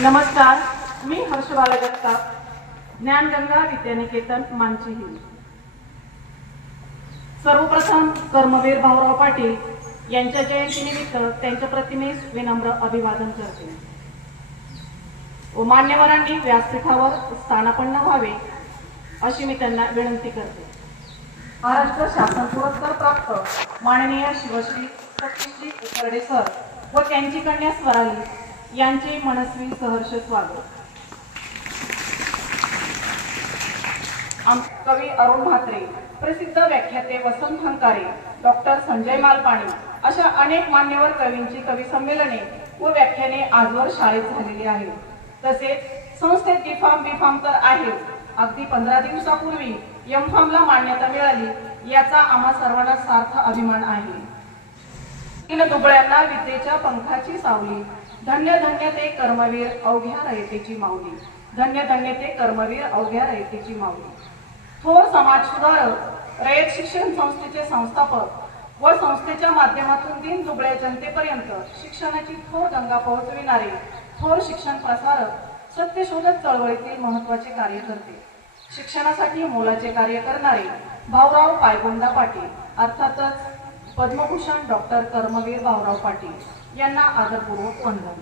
नमस्कार मी हर्षबाला जगताप ज्ञानगंगा विद्यानिकेतन मानची हिल. सर्वप्रथम कर्मवीर भाऊराव पाटील यांच्या जयंतीनिमित्त त्यांच्या प्रतिमेस विनम्र अभिवादन करते. व मान्यवरांनी व्यासपीठावर स्थानापन्न व्हावे अशी मी त्यांना विनंती करते. महाराष्ट्र शासन पुरस्कार प्राप्त माननीय शिवश्री सतीशजी उकरडे सर व त्यांची कन्या स्वराली यांचे मनस्वी सहर्ष स्वागत. आम कवी अरुण म्हात्रे प्रसिद्ध व्याख्याते वसंत हंकारे डॉक्टर संजय मालपाणी अशा अनेक मान्यवर कवींची कवी संमेलने व व्याख्याने आजवर शाळेत झालेली आहेत. तसेच संस्थेत डिफार्म बिफार्म तर आहेच. अगदी पंधरा दिवसापूर्वी एम मान्यता मिळाली याचा आम्हा सर्वांना सार्थ अभिमान आहे. तीन दुबळ्यांना विद्येच्या पंखाची सावली. धन्य धन्य ते कर्मवीर अवघ्या रयतेची माऊली. धन्य धन्य ते कर्मवीर अवघ्या रयतेची माऊली. थोर समाज सुधारक रयत शिक्षण संस्थेचे संस्थापक व संस्थेच्या माध्यमातून दिन दुबळ्या जनतेपर्यंत शिक्षणाची थोर गंगा पोहोचविणारे थोर शिक्षण प्रसारक सत्यशोधक चळवळीतील महत्त्वाचे कार्य करते शिक्षणासाठी मोलाचे कार्य करणारे भाऊराव पायगोंदा पाटील अर्थातच पद्मभूषण डॉक्टर कर्मवीर भाऊराव पाटील यांना आदरपूर्वक वंदन.